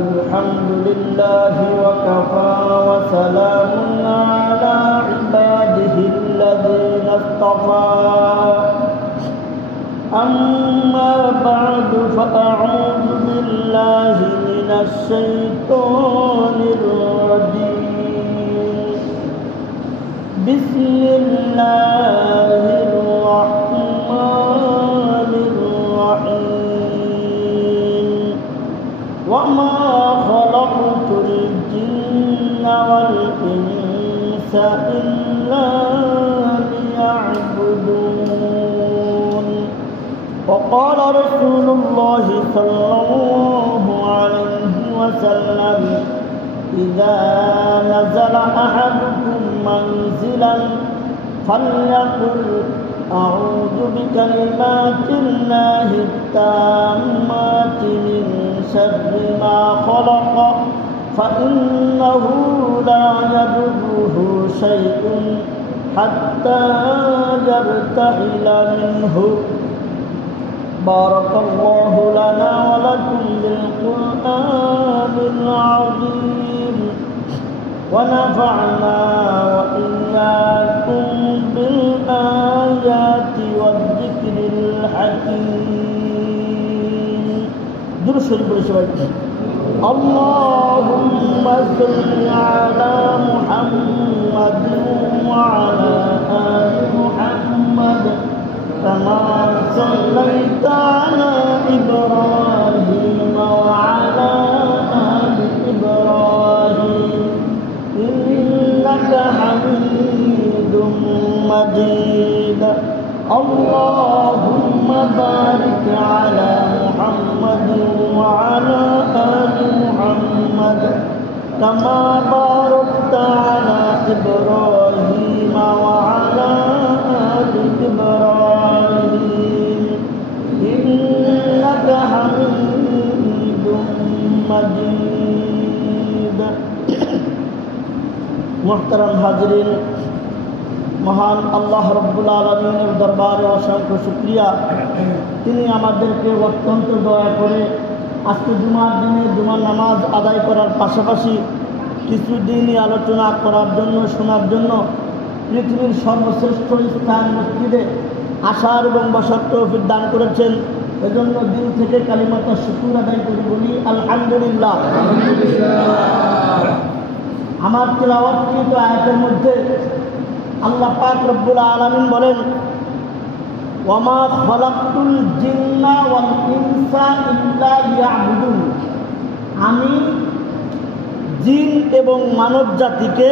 الحمد لله وكفى وسلام على عباده الذين اصطفى أما بعد فأعوذ بالله من الشيطان الرجيم بسم الله الرحمن الرحيم وما خلقت الجن والإنس إلا ليعبدون وقال رسول الله صلى الله عليه وسلم إذا نزل أحدكم منزلا فليقل أعوذ بكلمات الله التامات من شر ما خلق فإنه لا يضره شيء حتى يرتحل منه بارك الله لنا ولكم بالقرآن العظيم ونفعنا وإياكم بالآيات والذكر الحكيم درس البرشوات اللهم صل على محمد وعلى آل محمد كما صليت على إبراهيم وعلى آل إبراهيم إنك حميد مجيد اللهم بارك على محمد وعلى آل محمد كما باركت على إبراهيم وعلى آل إبراهيم إنك حميد مجيد محترم حاضرین মহান আল্লাহ রব্বুল আলামিনের দরবারে অসংখ্য শুকরিয়া তিনি আমাদেরকে অত্যন্ত দয়া করে আজকে জুমার দিনে জুমার নামাজ আদায় করার পাশাপাশি কিছু দিনই আলোচনা করার জন্য শোনার জন্য পৃথিবীর সর্বশ্রেষ্ঠ স্থান মসজিদে আসার এবং বসার তৌফিক দান করেছেন এজন্য দিন থেকে কালিমাটা শুকর আদায় করে বলি আলহামদুলিল্লাহ। আমার তিলাওয়াতকৃত আয়াতের মধ্যে আল্লাহ পাক রব্বুল আলামিন বলেন ওয়ামা খালাকতুল জিন্না ওয়াল ইনসা ইল্লা লিয়াবুদুন, আমি জিন এবং মানব জাতিকে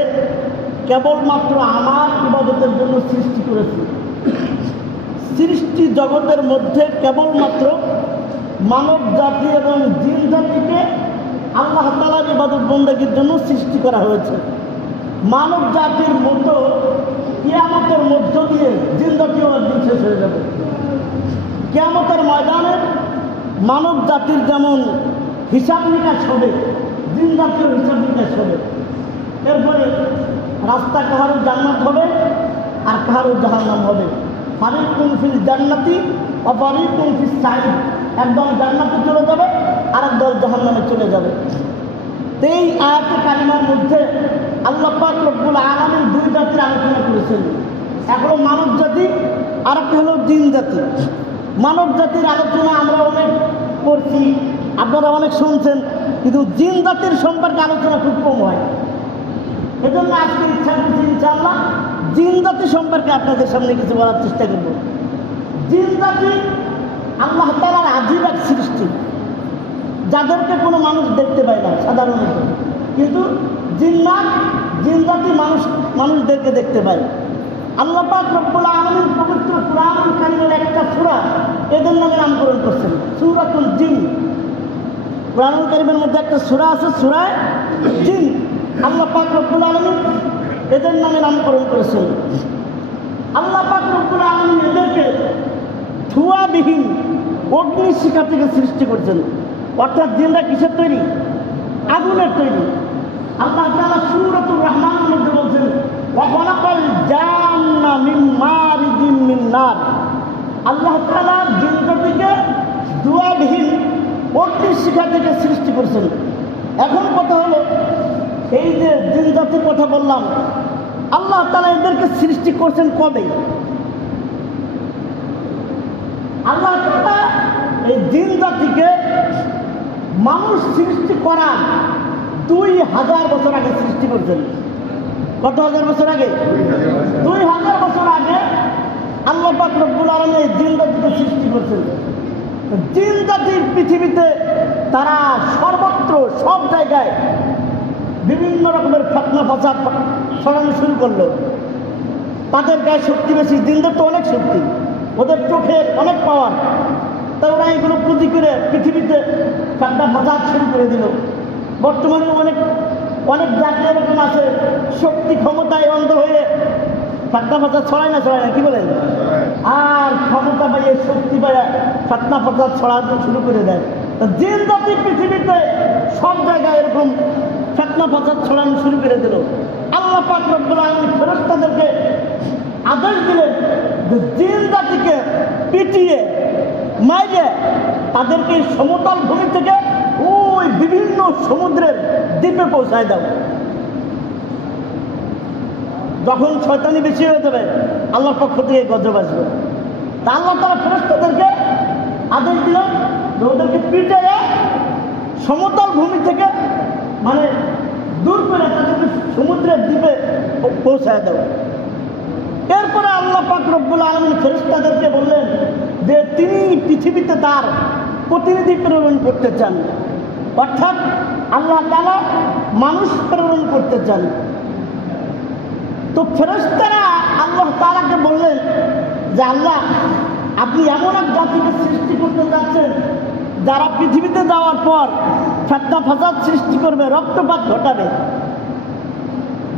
কেবলমাত্র আমার ইবাদতের জন্য সৃষ্টি করেছি। সৃষ্টি জগতের মধ্যে কেবলমাত্র মানব জাতি এবং জিন জাতিকে আল্লাহ তাআলার ইবাদত বন্দেগীর জন্য সৃষ্টি করা হয়েছে। মানব জাতির মতো কিয়ামতের মধ্য দিয়ে জিন জাতিও একদিন শেষ হয়ে যাবে। কিয়ামতের ময়দানে মানব জাতির যেমন হিসাব নিকাশ হবে, জিন জাতির হিসাব নিকাশ হবে। এরপরে রাস্তা কাহারও জান্নাত হবে আর কাহারও জাহান্নাম হবে। ফারিকুন ফিল জান্নাতি ওয়া ফারিকুন ফিস সাঈর, একদল জান্নাতে চলে যাবে আর একদল জাহান্নামে চলে যাবে। এই আয়াতে কারিমার মধ্যে আল্লাহ পাক রব্বুল আলামিন দুই জাতির আলোচনা করেছেন, একটা হলো মানব জাতি আর একটা হলো জিন জাতি। মানব জাতির আলোচনা আমরা অনেক করছি, আপনারা অনেক শুনছেন, কিন্তু জিন জাতির সম্পর্কে আলোচনা খুব কম হয়। এজন্য আজকে ইচ্ছা করছি ইনশাআল্লাহ জিন জাতি সম্পর্কে আপনাদের সামনে কিছু বলার চেষ্টা করব। জিন জাতি আল্লাহ তাআলার আজীব এক সৃষ্টি, যাদেরকে কোনো মানুষ দেখতে পায় না সাধারণত, কিন্তু জিন্নাত জিন জাতি মানুষদেরকে দেখতে পায়। আল্লাহ পাক রব্বুল আলামিন পবিত্র কুরআনুল কারীমের একটা সূরা এদের নামে নামকরণ করছেন, সূরাতুল জিন। কুরআনুল কারীমের মধ্যে একটা সূরা আছে, সূরা জিন। আল্লাহ পাক রব্বুল আলামিন এদের নামে নামকরণ করেছেন। আল্লাহ পাক রব্বুল আলামিন এদেরকে ধোঁয়াবিহীন অগ্নিশিখা থেকে সৃষ্টি করছেন। অর্থাৎ জিনরা কিসের তৈরি? আগুনের তৈরি। আল্লাহ তাআলা সূরাতুর রহমানের মধ্যে বলছেন ওয়া খালাকাল জান্না মিন মারিজিন মিন নার। আল্লাহ তাআলা জিন জাতিকে ধোঁয়াবিহীন শিখা থেকে সৃষ্টি করেছেন। এখন কথা হলো, এই যে জিন জাতির কথা বললাম, আল্লাহ তাআলা এদেরকে সৃষ্টি করছেন কবে? আল্লাহ তাআলা এই জিন জাতিকে মানুষ সৃষ্টি করা 2000 বছর আগে সৃষ্টি করছেন। কত হাজার বছর আগে? 2000 বছর আগে আল্লাহ পাক রব্বুল আলামিন এই জিন জাতিকে সৃষ্টি করছেন। জিন জাতির পৃথিবীতে তারা সর্বত্র সব জায়গায় বিভিন্ন রকমের ফতনা ফাসাদ ছড়ানো শুরু করলো। তাদের গায়ে শক্তি বেশি, জিনদের তো অনেক শক্তি, ওদের চোখের অনেক পাওয়ার, তাই ওরা এগুলো পুঁজি করে পৃথিবীতে ফতনা ফাসাদ শুরু করে দিল। বর্তমানে অনেক অনেক জাতি এরকম আছে, শক্তি ক্ষমতায় অন্ধ হয়ে ফতনা ফাসাদ ছড়ায় না কি বলেন? আর ক্ষমতা পাইয়ে শক্তি পাইয়ে ফতনা ফাসাদ ছড়াতে শুরু করে দেয়। জিন জাতি পৃথিবীতে সব জায়গায় এরকম ফতনা ফাসাদ ছড়ানো শুরু করে দিল। আল্লাহ পাক রব্বুল আলামিন ফেরেশতাদেরকে আদেশ দিলেন যে জিন জাতিকে পিটিয়ে মাইরে তাদেরকে সমতল ভূমি থেকে ওই বিভিন্ন সমুদ্রের দ্বীপে পৌঁছায় দাও। যখন শয়তানি বেশি হয়ে যাবে আল্লাহর পক্ষ থেকে গজব আসবে। তা আল্লাহ তাআলা ফেরেশতাদেরকে আদেশ দিলেন যে ওদেরকে পিটিয়ে সমতল ভূমি থেকে মানে দূর করে তাদেরকে সমুদ্রের দ্বীপে পৌঁছায় দাও। এরপরে আল্লাহ পাক রব্বুল আলামিন ফেরেশতাদেরকে বললেন যে তিনি পৃথিবীতে তার প্রতিনিধি প্রেরণ করতে চান, অর্থাৎ আল্লাহ তাআলা মানুষ প্রেরণ করতে চান। তো ফেরেশতারা আল্লাহ তাআলাকে বললেন যে আল্লাহ, আপনি এমন এক জাতিকে সৃষ্টি করতে যাচ্ছেন যারা পৃথিবীতে যাওয়ার পর ফতনা ফাসাদ সৃষ্টি করবে, রক্তপাত ঘটাবে।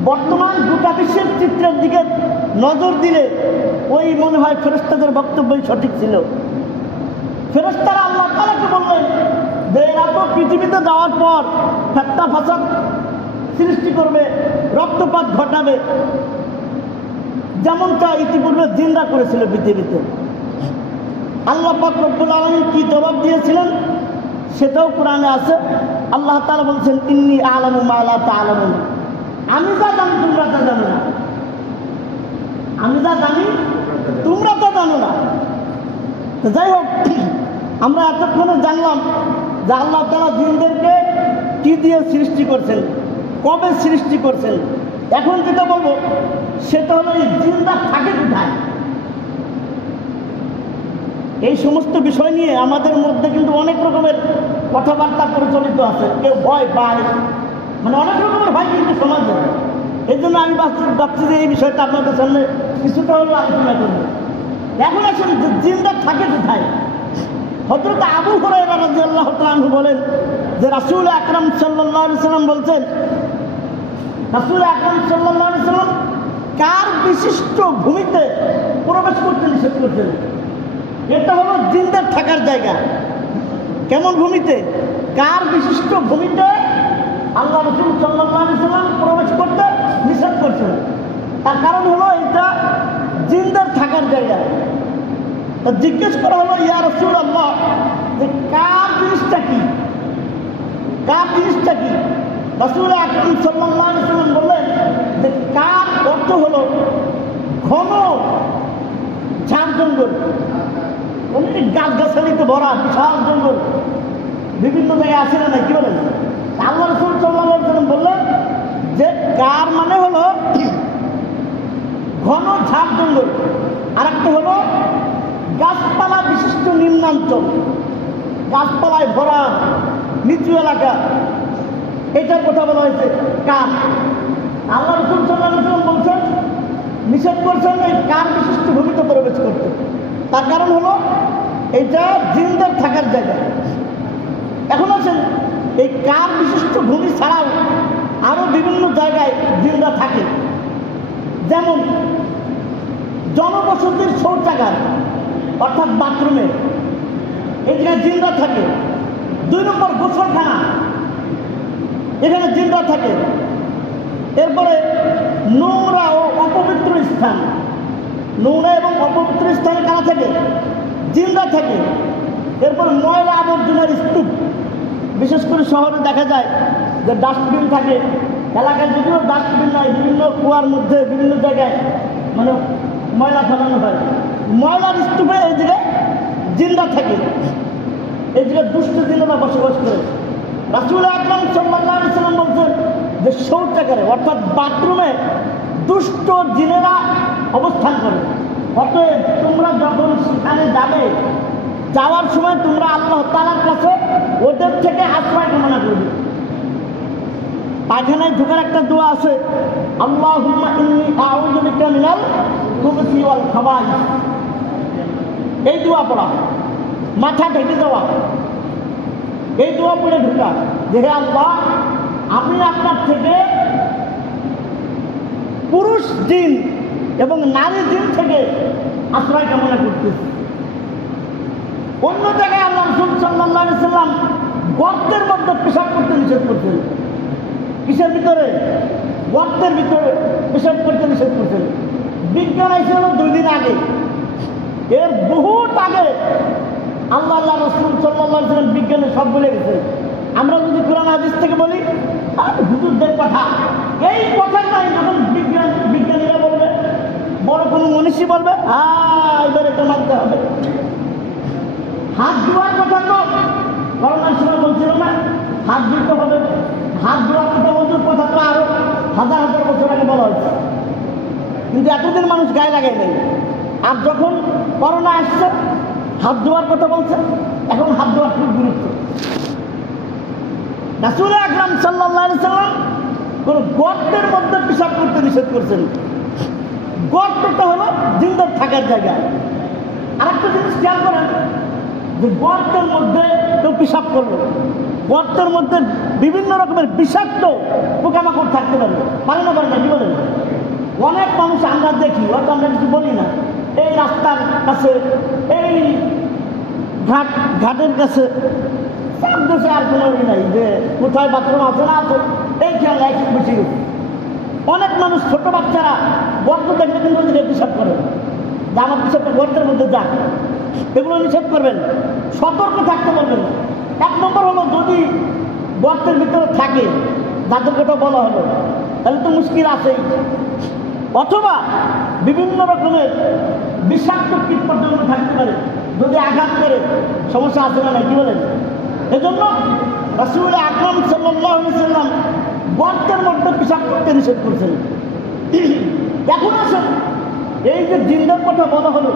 বর্তমান গোটা বিশ্বের চিত্রের দিকে নজর দিলে ওই মনে হয় ফেরেশতাদের বক্তব্যই সঠিক ছিল। ফেরেশতারা আল্লাহ তাআলাকে বললেন যে এরা তো পৃথিবীতে যাওয়ার পর ফতনা ফাসাদ সৃষ্টি করবে, রক্তপাত ঘটাবে, যেমনটা ইতিপূর্বে জিনরা করেছিল পৃথিবীতে। আল্লাহ পাক রব্বুল আলামিন কি জবাব দিয়েছিলেন সেটাও কোরআনে আছে। আল্লাহ তাআলা বলছেন, ইন্নী আ'লামু মা লা তা'লামুন, আমি যা জানি তোমরা তা জানো না, আমি যা জানি তোমরা তা জানো না। যাই হোক, আমরা এতক্ষণে জানলাম যে আল্লাহ তাআলা জিনদেরকে কি দিয়ে সৃষ্টি করছেন, কবে সৃষ্টি করছেন। এখন যেটা বলবো সেটা হলো এই জিনরা থাকে কোথায়। এই সমস্ত বিষয় নিয়ে আমাদের মধ্যে কিন্তু অনেক রকমের কথাবার্তা প্রচলিত আছে। কেউ ভয় পায়, মানে অনেক রকমের ভয় কিন্তু সমাজে। এই জন্য আমি ভাবছি যে এই বিষয়টা আপনাদের সামনে কিছুটা হলেও আলোচনা করবো। এখন আসলে জিনরা থাকে কোথায়। হযরত আবু হুরায়রা রাদিয়াল্লাহু তাআলা আনহু বলেন যে রাসূল আকরাম সাল্লাল্লাহু আলাইহি সাল্লাম বলছেন, রাসূল আকরাম সাল্লাল্লাহু আলাইহি সাল্লাম কার বিশিষ্ট ভূমিতে প্রবেশ করতে নিষেধ করছেন। এটা হলো জিনদের থাকার জায়গা। কেমন ভূমিতে? কার বিশিষ্ট ভূমিতে আল্লাহ রাসূল সাল্লাল্লাহু আলাইহি সাল্লাম প্রবেশ করতে নিষেধ করছেন। তার কারণ হলো এটা জিনদের থাকার জায়গা। জিজ্ঞেস করা হলো, ইয়া রাসূলুল্লাহ, যে কার জিনিসটা কি, কার জিনিসটা কি? রাসূল আকরাম সাল্লাল্লাহু আলাইহি সাল্লাম বললেন যে কার অর্থ হলো ঘন ঝাড় জঙ্গল, অনেক গাছগাছালিতে ভরা বিশাল জঙ্গল, বিভিন্ন জায়গায় আসে না, কি বলেন? আল্লাহ রাসূল সাল্লাল্লাহু আলাইহি সাল্লাম বললেন যে কার মানে হলো ঘন ঝাড় জঙ্গল, আর একটা হলো গাছপালা বিশিষ্ট নিম্নাঞ্চল, গাছপালায় ভরা নিচু এলাকা, এটার কথা বলা হয়েছে কার। আল্লাহ রাসূল সাল্লাল্লাহু আলাইহি ওয়াসাল্লাম বলছেন, নিষেধ করছেন এই কার বিশিষ্ট ভূমিতে প্রবেশ করতে। তার কারণ হলো এটা জিনদের থাকার জায়গা। এখন আছেন এই কার বিশিষ্ট ভূমি ছাড়াও আরো বিভিন্ন জায়গায় জিনরা থাকে। যেমন জনবসতির শৌচাগার অর্থাৎ বাথরুমে এই জায়গায় জিনরা থাকে। 2 নম্বর গোসলখানা, এখানে জিনরা থাকে। এরপরে নোংরা ও অপবিত্র স্থান, নোংরা এবং অপবিত্র স্থানে কারা থাকে? জিনরা থাকে। এরপর ময়লা আবর্জনার স্তূপ, বিশেষ করে শহরে দেখা যায় যে ডাস্টবিন থাকে, এলাকায় যদিও ডাস্টবিন নাই, বিভিন্ন কুয়ার মধ্যে বিভিন্ন জায়গায় মানে ময়লা ফেলানো হয়। ময়লার স্তূপে এই জায়গায় জিন্দা থাকে, এই জায়গায় দুষ্ট জিন্দারা বসবাস করে। রাসূল আকরাম সাল্লাল্লাহু আলাইহি ওয়াসাল্লাম বলছেন যে শৌচাগারে অর্থাৎ বাথরুমে দুষ্ট জিনেরা অবস্থান করে। অতএব তোমরা যখন সেখানে যাবে, যাওয়ার সময় তোমরা আল্লাহ তাআলার কাছে ওদের থেকে আশ্রয় কামনা করবে। পায়খানায় ঢোকার একটা দোয়া আছে, আল্লাহুম্মা ইন্নী আউযু বিকা মিনাল খুবুসি ওয়াল খাবাইস। এই দোয়া পড়া, মাথা ঢেকে যাওয়া, এই দোয়া পড়ে ঢোকা যে হে আল্লাহ, আমি আপনার থেকে পুরুষ জিন এবং নারী জিন থেকে আশ্রয় কামনা করতেছি। অন্য জায়গায় আল্লাহ রাসূল সাল্লাল্লাহু আলাইহি ওয়াসাল্লাম গর্তের মধ্যে পেশাব করতে নিষেধ করছেন। কিসের ভিতরে? গর্তের ভিতরে পেশাব করতে নিষেধ করছেন। বিজ্ঞান এসেছিল 2 দিন আগে, এর বহুত আগে আল্লাহ রাসূল সাল্লাল্লাহু আলাইহি ওয়াসাল্লাম বিজ্ঞানে সব বলে গেছে। আমরা যদি কোরআন হাদিস থেকে বলি হুজুরদের কথা, এই কথাটাই যখন বিজ্ঞানীরা বলবে, বড় কোনো মনীষী বলবে, এবার এটা মানতে হবে। হাত ধোয়ার কথা তো করোনার সময় বলছিল না, হাত ধুতে হবে, হাত ধোয়ার কথা বলছিল, কথা তো আরো হাজার হাজার বছর আগে বলা হয়েছে, কিন্তু এতদিন মানুষ গায়ে লাগাই নেই। আর যখন করোনা আসছে, হাত ধোয়ার কথা বলছে, এখন হাত ধোয়ার খুব গুরুত্ব। রাসূল আকরাম সাল্লাল্লাহু আলাইহি ওয়াসাল্লাম কোন গর্তের মধ্যে পেশাব করতে নিষেধ করছেন। গর্তটা হলো জিন্দার থাকার জায়গা। আরেকটা জিনিস খেয়াল করেন যে গর্তের মধ্যে কেউ পেশাব করলো, গর্তের মধ্যে বিভিন্ন রকমের বিষাক্ত পোকামাকড় থাকতে পারবে, পারে না পারে না, কি বলেন? অনেক মানুষ আমরা দেখি, হয়তো আমরা কিছু বলি না, এই রাস্তার কাছে, এই ঘাটের কাছে, সব দেশে আর কোনো নাই যে কোথায় বাথরুম আছে না আছে, এই খেয়াল এক বেশি গেছে। অনেক মানুষ, ছোট বাচ্চারা গর্ত দেখলে কিন্তু পেশাব করে, যে আমার পেশাবটা গর্তের মধ্যে যাক, এগুলো নিষেধ করবেন, সতর্ক থাকতে পারবেন। 1 নম্বর হলো, যদি গর্তের ভিতরে থাকে, যাদের কথা বলা হলো, তাহলে তো মুশকিল আছেই। অথবা বিভিন্ন রকমের বিষাক্ত কীট পর্যন্ত থাকতে পারে, যদি আঘাত করে সমস্যা আছে না, কি বলেন? এজন্য রাসূল আকরাম সাল্লাল্লাহু আলাইহি ওয়াসাল্লাম গর্তের মধ্যে পেশাব করতে নিষেধ করছেন। এখন আসেন, এই যে জিনদের কথা বলা হলো,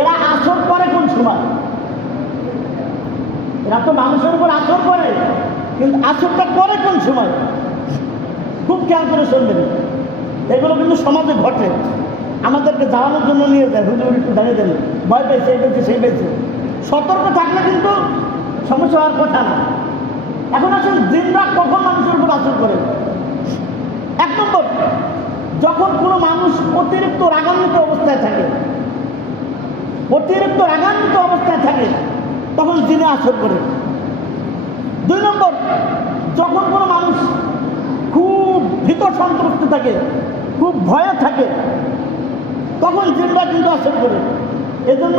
এরা আসর করে কোন সময়? এরা তো মানুষের উপর আসর করে, কিন্তু আসরটা করে কোন সময়? খুব খেয়াল করে শুনবেন, এগুলো কিন্তু সমাজে ঘটে। আমাদেরকে জ্বালানোর জন্য নিয়ে যায়, হুজুর একটু দাঁড়িয়ে দেন, ভয় পেয়েছে, এই পেয়েছে, সেই পেয়েছে। সতর্ক থাকলে কিন্তু সমস্যা হওয়ার কথা না। এখন আসলে জিনরা কখন মানুষের উপর আসর করে? 1 নম্বর, যখন কোনো মানুষ অতিরিক্ত রাগান্বিত অবস্থায় থাকে, অতিরিক্ত রাগান্বিত অবস্থায় থাকে, তখন জিনে আসর করে। 2 নম্বর, যখন কোনো মানুষ খুব ভীত সন্ত্রস্ত থাকে, খুব ভয়ে থাকে, তখন জিনরা কিন্তু আসর করে। এজন্য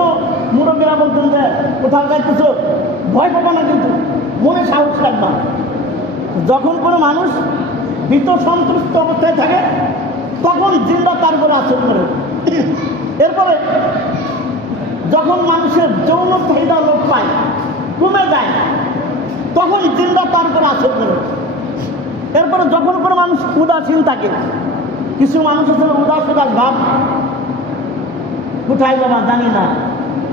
মুরব্বীরা বলতেন যে কোথাও যাইতেছো ভয় পাবা না, কিন্তু মনে সাহস রাখবা। যখন কোনো মানুষ ভীত সন্ত্রস্ত অবস্থায় থাকে, তখন জিনরা তার উপরে আসর করে। এরপরে যখন মানুষের যৌন চাহিদা লোপ পায়, কমে যায়, তখন জিনরা তার উপরে আসর করে। এরপরে যখন কোনো মানুষ উদাসীন থাকে, কিছু মানুষ আছে উদাস উদাস ভাব, কোথায় যাবা জানি না,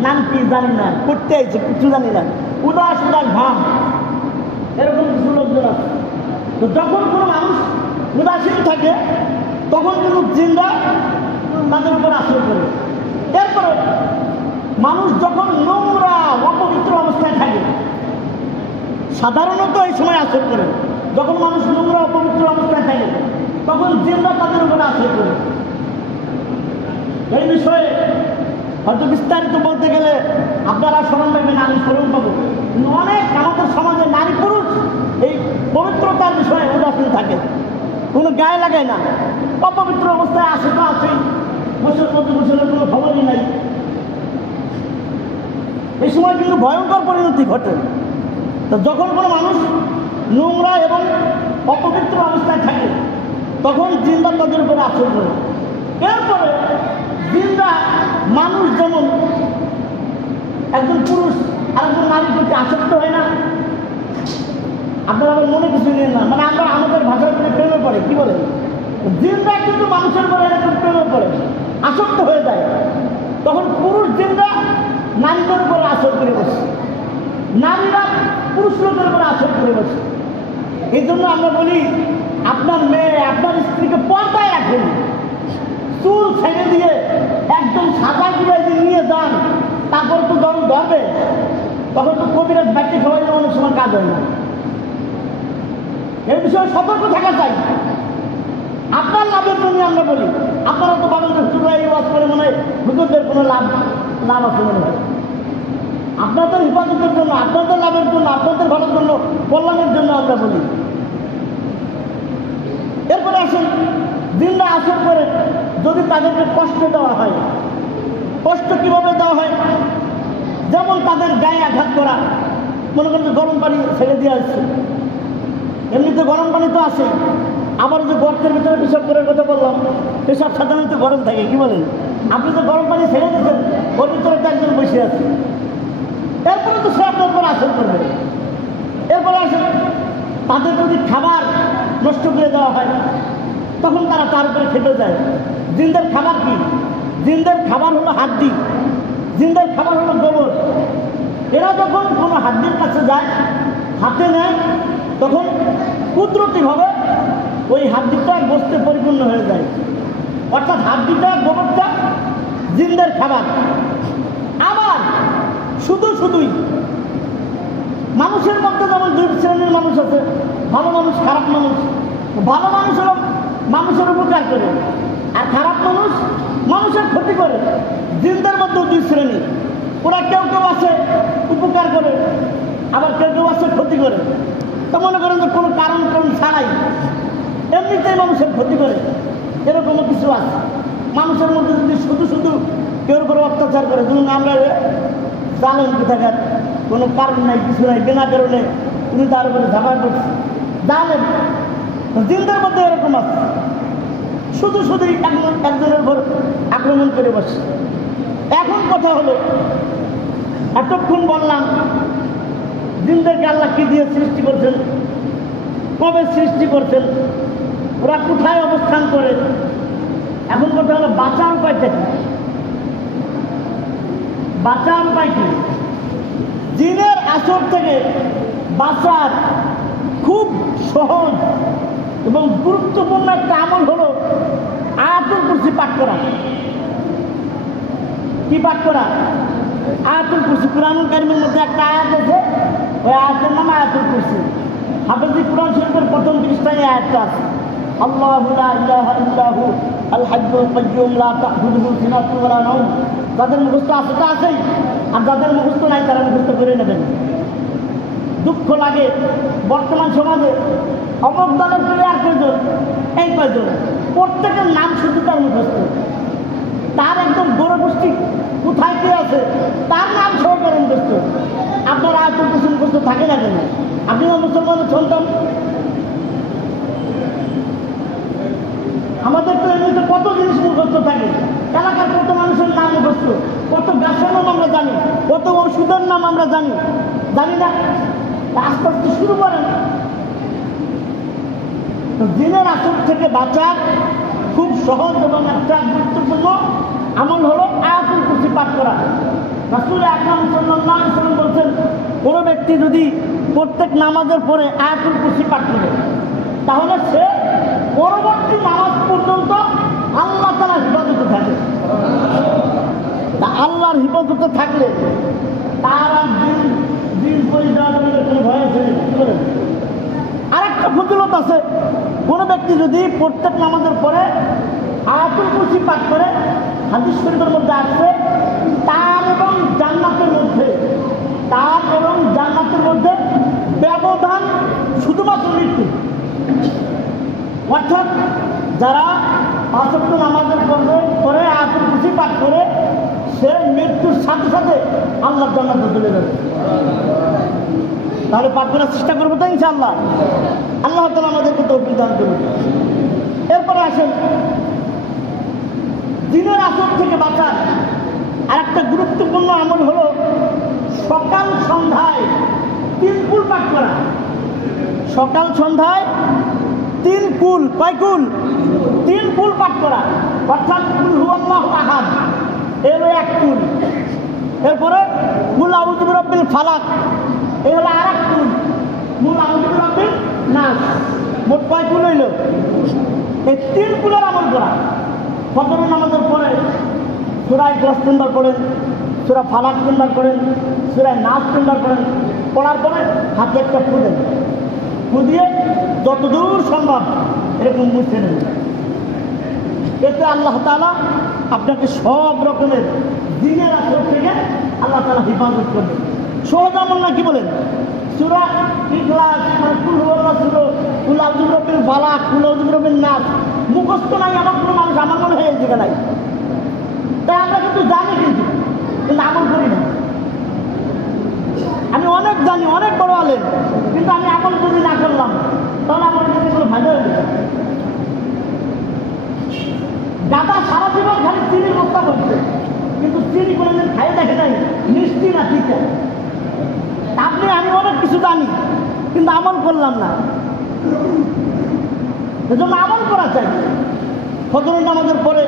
নাম কি জানি না, করতে আইছে কিছু জানি না, উদাস উদাস ভাব, এরকম কিছু লোকজন আছে। তো যখন কোনো মানুষ উদাসীন থাকে, তখন কিন্তু জিনরা তাদের উপর আসর করে। এরপরে মানুষ যখন নোংরা অপবিত্র অবস্থায় থাকে, সাধারণত এই সময় আসর করে। যখন মানুষ নোংরা অপবিত্র অবস্থায় থাকে, তখন জিনরা তাদের উপরে আসর করে। এই বিষয়ে হয়তো বিস্তারিত বলতে গেলে আপনারা স্মরণ পাবেন, আমি স্মরণ পাবো। অনেক আমাদের সমাজে নারী পুরুষ এই পবিত্রতার বিষয়ে উদাসীন থাকে, কোনো গায়ে লাগায় না, অপবিত্র অবস্থায় আসে তো আসেই, বছর মধ্যে বছরের কোনো খবরই নাই। এই সময় কিন্তু ভয়ঙ্কর পরিণতি ঘটে। তো যখন কোনো মানুষ নোংরা এবং অপবিত্র অবস্থায় থাকে তখন জিনরা তাদের উপরে আচরণ করে। এরপরে জিনরা মানুষ যেমন একজন পুরুষ আর একজন নারীর প্রতি আসক্ত হয় না, আপনারা আবার মনে কিছু নেন না, মানে আমরা আমাদের ভাষার উপরে প্রেমে পড়ে, কি বলে, জিনরা কিন্তু মানুষের উপরে এরকম প্রেমে পড়ে, আসক্ত হয়ে যায়। তখন পুরুষ জিনরা নারীদের উপরে আসক্ত করে বসে, নারীরা পুরুষ লোকের উপরে আসক্ত করে বসে। এই জন্য আমরা বলি আপনার মেয়ে আপনার স্ত্রীকে পর্দায় রাখেন, চুল ছেড়ে দিয়ে একদম সাদা দিয়ে নিয়ে যান, তারপর তো যখন ধরবে তখন তো কবিরাজ ব্যাটে খাওয়াই অনেক সময় কাজ হয় না। এই বিষয়ে সতর্ক থাকা চাই। আপনার লাভের জন্য আমরা বলি, আপনারা তো ভাবেন যে হুজুররা এই ওয়াজ করে মনে হয় হুজুরদের কোনো লাভ আছে মনে হয়। আপনাদের হেফাজতের জন্য, আপনাদের লাভের জন্য, আপনাদের ভালোর জন্য, কল্যাণের জন্য আমরা বলি। এরপরে আসেন, জিনরা আসর করে যদি তাদেরকে কষ্ট দেওয়া হয়, কষ্ট কিভাবে দেওয়া হয়, যেমন তাদের গায়ে আঘাত করা, মনে করেন যে গরম পানি ছেড়ে দিয়ে আসছে, এমনিতে গরম পানি তো আসে, আবার যে গর্তের ভিতরে পেশাব করার কথা বললাম, পেশাব সাধারণত গরম থাকে, কি বলেন, আপনি যে গরম পানি ছেড়ে দিচ্ছেন ওর ভিতরে তো একজন বসে আছে, এরপরে তো সে আপনার উপর আসর করবে। এরপরে আসেন, তাদের যদি খাবার নষ্ট করে দেওয়া হয় তখন তারা তার উপরে খেতে যায়। জিনদের খাবার কি? জিনদের খাবার হলো হাড্ডি, জিনদের খাবার হলো গোবর। এরা যখন কোনো হাড্ডির কাছে যায়, হাতে নেয়, তখন কুদরতিভাবে ওই হাড্ডিটা গোস্তে পরিপূর্ণ হয়ে যায়। অর্থাৎ হাড্ডিটা, গোবরটা জিনদের খাবার। আবার শুধুই মানুষের মধ্যে যেমন দুই শ্রেণীর মানুষ আছে, ভালো মানুষ, খারাপ মানুষ। ভালো মানুষ হলো মানুষের উপকার করে, আর খারাপ মানুষ মানুষের ক্ষতি করে। জিনদের মধ্যে দুই শ্রেণী, ওরা কেউ আছে উপকার করে, আবার কেউ আছে ক্ষতি করে। তো মনে করেন যে কোনো কারণ ছাড়াই এমনিতেই মানুষের ক্ষতি করে, এরকমও কিছু আছে। মানুষের মধ্যে যদি শুধু কেউ উপরে অত্যাচার করে, ধরুন আমরা জানেন কোথাকার কোনো কারণ নাই, কিছু নাই, বিনা কারণে তুমি তার উপরে ঝাঁপাই করছি, জানেন। জিনদের মধ্যে এরকম আছে, শুধুই একজনের উপর আক্রমণ করে বসে। এখন কথা হলো, এতক্ষণ বললাম জিনদেরকে আল্লাহ কি দিয়ে সৃষ্টি করছেন, কবে সৃষ্টি করছেন, ওরা কোথায় অবস্থান করে। এখন কথা হলো বাঁচার উপায়টা কি? বাঁচার উপায় কি? জিনের আসর থেকে বাঁচার খুব সহজ এবং গুরুত্বপূর্ণ একটা আমল হলো আয়াতুল কুরসি পাঠ করা। কি পাঠ করা? আয়াতুল কুরসি। কুরআনুল কারীমের মধ্যে একটা আয়াত আছে, ওই আয়াতের নাম আয়াতুল কুরসি। হাফেজি কুরআন শরীফের প্রথম পৃষ্ঠায় আয়াতটা আছে, আল্লাহু লা ইলাহা ইল্লাহু আল হাইয়ুল কাইয়্যুম লা তাখুযুহু সিনাতুন ওয়া লা নাওম। যাদের মুখস্থ আছে তা আছেই, আর যাদের মুখস্থ নাই তারা মুখস্থ করে নেবেন। দুঃখ লাগে বর্তমান সমাজে অমুক দলের প্লেয়ার কয়জন, এই কয়জন, প্রত্যেকের নাম শুধু তার মুখস্থ, তার একদম বড় গোষ্ঠী কোথায় কে আছে তার নাম সহকারে মুখস্থ। আপনার আয়াতুল কুরসি মুখস্থ থাকে না কেন? আপনিও মুসলমানের সন্তান। আমাদের তো এমনিতে কত জিনিস মুখস্থ থাকে, এলাকার কত মানুষের নাম মুখস্থ, কত ব্যবসার নাম আমরা জানি, কত ওষুধের নাম আমরা জানি না। আস্তে আস্তে শুরু করেন। তো জিনের আসর থেকে বাঁচার খুব সহজ এবং একটা গুরুত্বপূর্ণ আমল হলো আয়াতুল কুরসি পাঠ করা। রাসূল আকরাম সাল্লাল্লাহু আলাইহি ওয়াসাল্লাম বলছেন, কোনো ব্যক্তি যদি প্রত্যেক নামাজের পরে আয়াতুল কুরসি পাঠ করে, তাহলে সে পরবর্তী নামাজ পর্যন্ত আল্লাহ তাআলার হিফাজতে থাকে। আল্লাহর হিফাজতে থাকলে তার আর দিন পরিচয়ের কোনো ভয় আছে? আরেকটা ফজিলত আছে, কোনো ব্যক্তি যদি প্রত্যেক নামাজের পরে আয়াতুল কুরসি পাঠ করে, হাদিস শরীফের মধ্যে আসছে, তার এবং জান্নাতের মধ্যে ব্যবধান শুধুমাত্র মৃত্যু। অর্থাৎ যারা পাঁচ ওয়াক্ত নামাজের পরে আয়াতুল কুরসি পাঠ করে, সে মৃত্যুর সাথে সাথে আল্লাহর জান্নাতে চলে যাবে। তাহলে পাঠ করার চেষ্টা করবো তো ইনশাআল্লাহ। আল্লাহ তাআলা আমাদেরকে তৌফিক দান করুন। এরপরে আসেন দিনের আসর থেকে বাঁচার আর একটা গুরুত্বপূর্ণ আমল হলো সকাল সন্ধ্যায় 3 কুল পাঠ করা। সকাল সন্ধ্যায় 3 কুল, কয় কুল? 3 কুল পাঠ করা, অর্থাৎ কুল হুয়াল্লাহু আহাদ এর 1 কুল, এরপরে কুল আউযু বিরাব্বিল ফালাক এই হলো আর 1 কুল, কুল আউযু বিরাব্বিন নাস। মোট কয় কুল হইল? এই 3 কুলের আমল করা। ফজর নামাজের পরে সূরা ইখলাস 3 বার পড়েন, সূরা ফালাক 3 বার পড়েন, সূরা নাস 3 বার পড়েন, পড়ার পরে হাতে একটা ফু দেন, ফু দিয়ে যতদূর সম্ভব এরকম মুছে নেন। এতে আল্লাহ তাআলা আপনাকে সব রকমের দিনের আসর থেকে আল্লাহ তাআলা হেফাজত করবেন। সহজ আমল না, কি বলেন? সূরা ইখলাস মানে কুল হুয়াল্লাহু সূরা, কুল আউযু বিরাব্বিল ফালাক, কুল আউযু বিরাব্বিন নাস মুখস্থ নাই এমন কোনো মানুষ আমার মনে হয় এই জায়গা নাই। তাই আমরা কিন্তু জানি, কিন্তু আমল করি না। আমি অনেক জানি, অনেক বড় আলেম, কিন্তু আমি আমল যদি না করলাম তাহলে আমার কাছে কোনো ফায়দা হবে না। দাদা সারা জীবন খালি চিনির বস্তা করছে, কিন্তু চিনি কোনোদিন খাইয়ে দেখে নাই মিষ্টি না তিতা। আপনি আমি অনেক কিছু জানি, কিন্তু আমল করলাম না। এজন্য আমল করা চাই। ফজরের নামাজের পরে,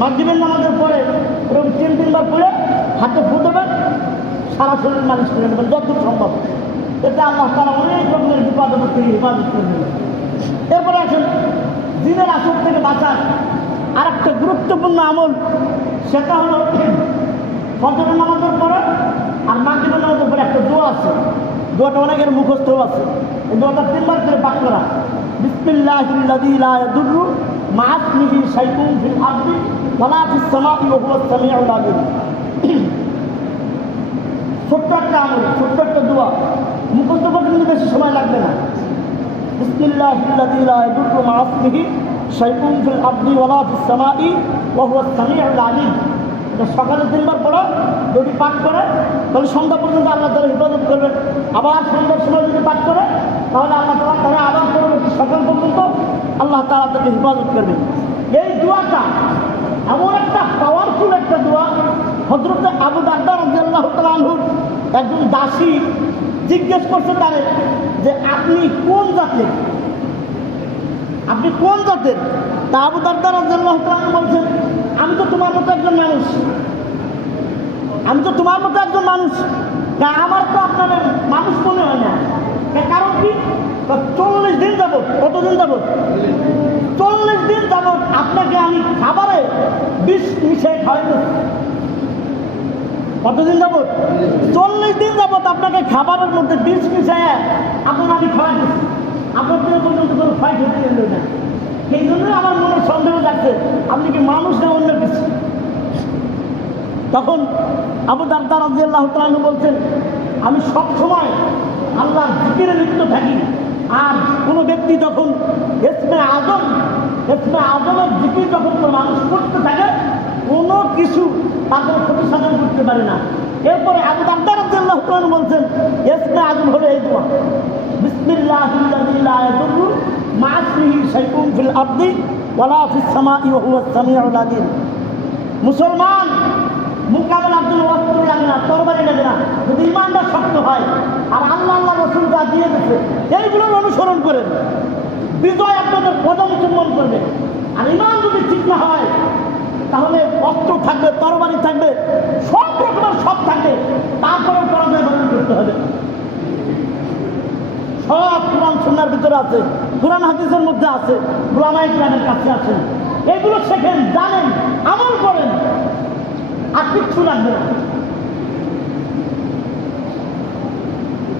মাগরিবের নামাজের পরে এরকম 3 বার পড়ে হাতে ফু দেবেন, সারা শরীর মালিশ করে নেবেন যতদূর সম্ভব। এতে আল্লাহ তাআলা অনেক রকমের বিপদ থেকে হেফাজত করে নেবেন। এরপরে আসেন দিনের আসর থেকে বাঁচার আর একটা গুরুত্বপূর্ণ আমল, সেটা হলো ফজরের নামাজের পরে আর মাগরিবের নামাজের পরে একটা দোয়া আছে। দোয়াটা অনেকের মুখস্থ আছে। এই দোয়াটা 3 বার করে পাঠ করা। বিসমিল্লাহিল্লাযী লা ইয়াদুররু মা ইসমিহি শাইউন ফিল আরদি ওয়ালা ফিস সামাই ওয়া হুয়াস সামিউল আলিম। ছোট্ট একটা আমল, ছোট্ট একটা দোয়া, মুখস্থ করতে কিন্তু বেশি সময় লাগবে না। বিসমিল্লাহিল্লাযী লা ইয়াদুররু মা ইসমিহি শাইউন ফিল আরদি ওয়ালা ফিস সামাই ওয়া হুয়াস সামিউল আলিম। এটা সকালে 3 বার পড়া, যদি পাঠ করে তাহলে সন্ধ্যা পর্যন্ত আল্লাহ তাআলা হেফাজত করবেন। আবার সন্ধ্যার সময় যদি পাঠ করে তাহলে আল্লাহ তাআলা তারা আবার পরবর্তী সকাল পর্যন্ত আল্লাহ তাআলা তাকে হেফাজত করবেন। এই দোয়াটা এমন একটা পাওয়ারফুল একটা দোয়া। হযরত আবু দারদা রাদিয়াল্লাহু তাআলা আনহু একজন দাসী জিজ্ঞেস করছে তারে যে আপনি কোন জাতের, আপনি কোন জাতের? তা আবু দারদা রাদিয়াল্লাহু তাআলা আনহু বলছেন, আমি তো তোমার মতো একজন মানুষ, আমি তো তোমার মতো একজন মানুষ, আমার তো আপনার মানুষ মনে হয় না। কারণ কি? 40 দিন যাবত, কতদিন যাবত? 40 দিন যাবত আপনাকে আমি খাবারে বিষ মিশিয়ে খাওয়াইতেছি। কতদিন যাবত? 40 দিন যাবত আপনাকে খাবারের মধ্যে বিষ মিশিয়ে আপনার আমি খাওয়াইতেছি। আপনার তো পর্যন্ত কোনো ফাইট হতে না। এই জন্যই আমার মনে সন্দেহ যাচ্ছে আপনি কি মানুষ না অন্য কিছু। তখন আবু দারদা রাদিয়াল্লাহু তাআলা আনহু বলছেন, আমি সব সময় আল্লাহর জিকিরে লিপ্ত থাকি। আর কোনো ব্যক্তি যখন ইসমে আজমের জিকির যখন কোনো মানুষ করতে থাকে, কোনো কিছু তাদের ক্ষতি সাধন করতে পারে না। এরপরে আবু দারদা রাদিয়াল্লাহু তাআলা বলছেন, ইসমে আজম হলো এই দোয়া, বিসমিল্লাহিল্লাযী লা ইয়াদুররু মা ইসমিহি শাইউন ফিল আরদি ওয়ালা ফিস সামাই ওয়া হুয়াস সামিউল আলিম। মুসলমান মোকাবেলার জন্য অস্ত্র লাগে না, তরবারি লাগে না, যদি ইমানটা শক্ত হয় আর আল্লাহ আল্লাহ রাসূল যা দিয়ে দিচ্ছে এইগুলোর অনুসরণ করেন, বিজয় আপনাদের কদম চুম্বন করবে। আর ইমান যদি ঠিক না হয় তাহলে অস্ত্র থাকবে, তরবারি থাকবে, সব রকমের সব থাকবে, তারপরে পরাজয় বরণ করতে হবে। সব কোরআন সুন্নাহর ভিতরে আছে, কোরআন হাদিসের মধ্যে আছে, উলামায়ে কেরামের কাছে আছেন। এগুলো শেখেন, জানেন, আমল করেন, আর কিচ্ছু লাগবে না।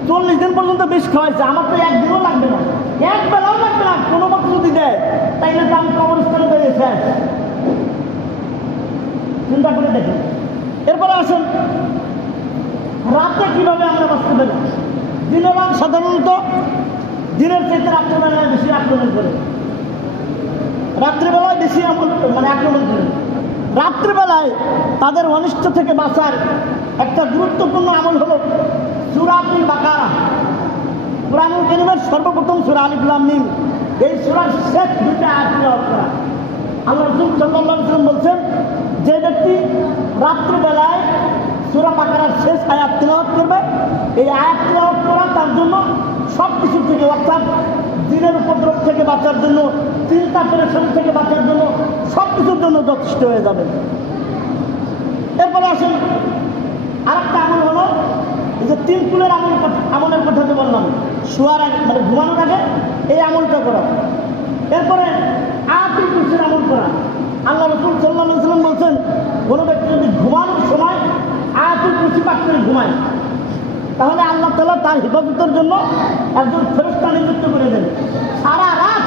40 দিন পর্যন্ত বিষ খাওয়াইছে, আমার তো একদিনও লাগবে না, এক বেলাও লাগবে না। কোনো মতো যদি দেয় তাইলে তো আমি কবরস্থানে বেরিয়েছে। চিন্তা করে দেখেন। এরপরে আসুন রাতে কিভাবে আমরা বাঁচতে পারি। দিনের মান সাধারণত দিনের চাইতে রাত্রেবেলায় বেশি আক্রমণ করে, রাত্রিবেলায় বেশি আক্রমণ করে। রাত্রিবেলায় তাদের অনিষ্ট থেকে বাঁচার একটা গুরুত্বপূর্ণ আমল হলো সূরাতুল বাকারা। কুরআনুল কারীমের সর্বপ্রথম সূরা আলিফ লাম মিম, এই সূরার শেষ দুটো আয়াত তেলাওয়াত করা। আল্লাহ রাসূল সাল্লাল্লাহু আলাইহি ওয়াসাল্লাম বলছেন, যে ব্যক্তি রাত্রিবেলায় সূরা বাকারার শেষ আয়াত তেলাওয়াত করবে, এই আয়াত তেলাওয়াত করা তার জন্য সব কিছু থেকে, অর্থাৎ দিনের উপদ্রব থেকে বাঁচার জন্য, চিন্তা পেরেশানি থেকে বাঁচার জন্য, সব কিছুর জন্য যথেষ্ট হয়ে যাবে। এরপরে আসেন আরেকটা আমল হলো, এই যে 3 কুলের আমলের কথা যে বললাম, শোয়ার আগে মানে ঘুমানোর আগে এই আমলটা করা। এরপরে আয়াতুল কুরসির আমল করা। আল্লাহ রাসূল সাল্লাল্লাহু আলাইহি ওয়াসাল্লাম বলছেন, কোনো ব্যক্তি যদি ঘুমানোর সময় আয়াতুল কুরসি পাঠ করে ঘুমায়, তাহলে আল্লাহ তাআলা তার হেফাজতের জন্য একজন ফেরেশতা নিযুক্ত করে দেন। সারা রাত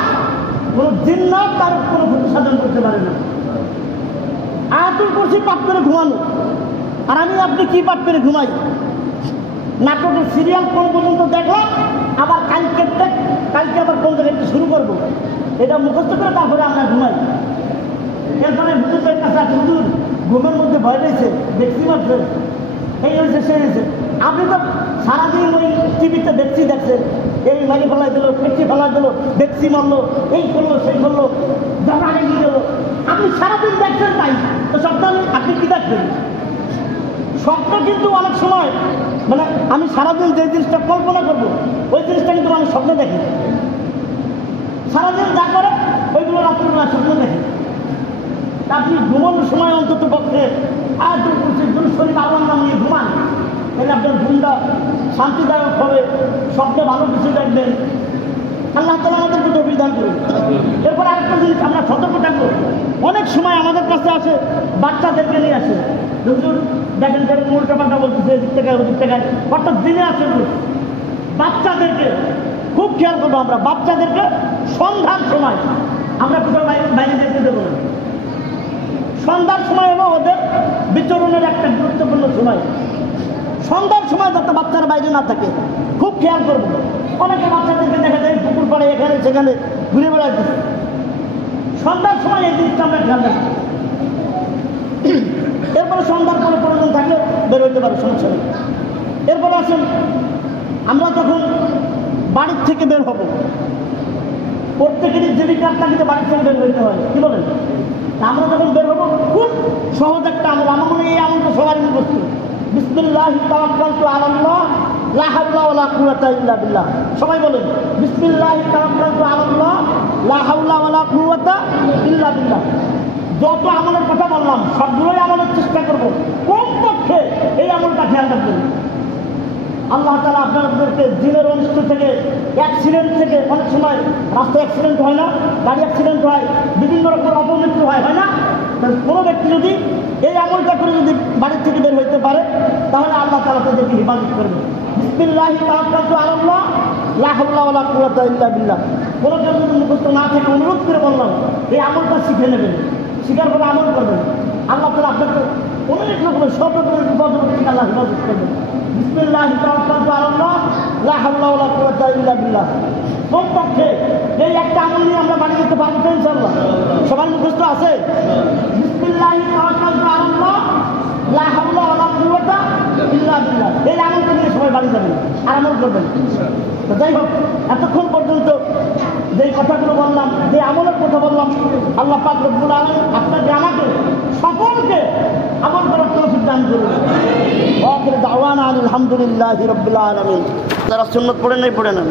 কোনো জিন্নাত তার কোনো ক্ষতি সাধন করতে পারে না। আয়াতুল কুরসি পাঠ করে ঘুমানো। আর আমি আপনি কি পাঠ করে ঘুমাই? নাটকের সিরিয়াল কোন পর্যন্ত দেখলাম, আবার কালকে আবার কোন জায়গায় শুরু করবো, এটা মুখস্থ করে তারপরে আমরা ঘুমাই। এরপরে হুজুরের কাছে আছে, হুজুর ঘুমের মধ্যে ভয় পেয়েছে, দেখছি মাত্র এই হয়েছে সে হয়েছে। আপনি তো সারাদিন ওই টিভিতে দেখছেন, এই মারি ফেলাই দিল, পেটে ফেলা দিল, দেখছি মারলো, এই করলো সেই করলো, দোকানে নিয়ে গেল। আপনি সারাদিন দেখছেন তাই তো স্বপ্ন আপনি কি দেখবেন? স্বপ্ন কিন্তু অনেক সময় মানে আমি সারাদিন যে জিনিসটা কল্পনা করবো, ওই জিনিসটা কিন্তু আমি স্বপ্নে দেখি। সারাদিন যা করে ওইগুলো রাত্রিবেলা স্বপ্ন দেখি। আপনি ঘুমানোর সময় অন্তত পক্ষে আয়াতুল কুরসির দুরূদ শরীফ আল্লাহর নাম নিয়ে ঘুমান, তাহলে আপনার ঘুমটা শান্তিদায়ক হবে, স্বপ্নে ভালো কিছু দেখবেন। আল্লাহ তাআলা আমাদেরকে তৌফিক দান করুন। এরপর আরেকটা জিনিস আমরা সতর্ক থাকবো, অনেক সময় আমাদের কাছে আসে বাচ্চাদেরকে নিয়ে আসে, হুজুর দেখেন উল্টা পাল্টা বলতেছে, এদিক থেকে ওদিক থেকে, অর্থাৎ দিনে আসে। বাচ্চাদেরকে খুব খেয়াল করবো, আমরা বাচ্চাদেরকে সন্ধ্যার সময় আমরা কোথাও বাইরে যেতে দেবো না। সন্ধ্যার সময় হলো ওদের বিচরণের একটা গুরুত্বপূর্ণ সময়। সন্ধ্যার সময় যাতে বাচ্চারা বাইরে না থাকে খুব খেয়াল করবো। অনেকে বাচ্চাদেরকে দেখা যায় পুকুর পাড়ে এখানে সেখানে ঘুরে বেড়াচ্ছে। সন্ধ্যার সময় এই জিনিসটা আমরা খেয়াল রাখবো। এরপরে সন্ধ্যার পরে প্রয়োজন থাকলে বের হইতে পারে, সমস্যা নেই। এরপরে আসেন, আমরা যখন বাড়ির থেকে বের হব, প্রত্যেকেরই জীবিকার তাগিদে বাড়ির থেকে বের হইতে হয়, কি বলেন? আমরা যখন বের হবো খুব সহজ একটা আমল, আমার মনে হয় এই আমলটা সবারই মুখস্থ। বিসমিল্লাহি তাওয়াক্কালতু আলাল্লাহ লা হাওলা ওয়ালা কুওয়াতা ইল্লা বিল্লাহ। সবাই বলেন বিসমিল্লাহি তাওয়াক্কালতু আলাল্লাহ লা হাওলা ওয়ালা কুওয়াতা ইল্লা বিল্লাহ। যত আমলের কথা বললাম সবগুলোই আমলের চেষ্টা করবো, কমপক্ষে এই আমলটা খেয়াল রাখবেন। আল্লাহ তাআলা আপনাদেরকে দিনের অনিষ্ট থেকে, অ্যাক্সিডেন্ট থেকে, অনেক সময় রাস্তায় অ্যাক্সিডেন্ট হয় না, গাড়ি অ্যাক্সিডেন্ট হয়, বিভিন্ন রকমের অপমৃত্যু হয় না? কোনো ব্যক্তি যদি এই আমলটা করে যদি বাড়ির থেকে বের হইতে পারে, তাহলে আল্লাহ তাআলা তাদেরকে হেফাজত করবে। বিসমিল্লাহি তাওয়াক্কালতু আলাল্লাহ লা হাওলা ওয়ালা কুওয়াতা ইল্লা বিল্লাহ। কোনো কেউ যদি মুখস্থ না থাকে, অনুরোধ করে বললাম এই আমলটা শিখে নেবেন, শিখার পরে আমল করবেন। আল্লাহ তাআলা আপনাকে অনেক রকমের সব রকমের বিপদ থেকে আল্লাহ হেফাজত করবেন। বিসমিল্লাহি তাওয়াক্কালতু আলাল্লাহ লা হাওলা ওয়ালা কুওয়াতা ইল্লা বিল্লাহ। কমপক্ষে এই একটা আমল নিয়ে আমরা বাড়ি যেতে পারবো তো ইনশাআল্লাহ? সবার মুখস্থ আছে? বিসমিল্লাহি তাওয়াক্কালতু আলাল্লাহ লা হাওলা ওয়ালা কুওয়াতা ইল্লা বিল্লাহ। এই আমলটা নিয়ে সবাই বাড়ি যাবেন আর আমল করবেন। তো যাই হোক, এতক্ষণ পর্যন্ত যে কথাগুলো বললাম, যে আমলের কথা বললাম, আল্লাহ পাক রব্বুল আলামিন আপনাকে আমাকে সকলকে আমল করার তৌফিক দান করুন। ওয়া আখিরু দাওয়ানা আলহামদুলিল্লাহি রাব্বিল আলামিন। যারা সুন্নাত পড়েন নাই পড়ে নেন।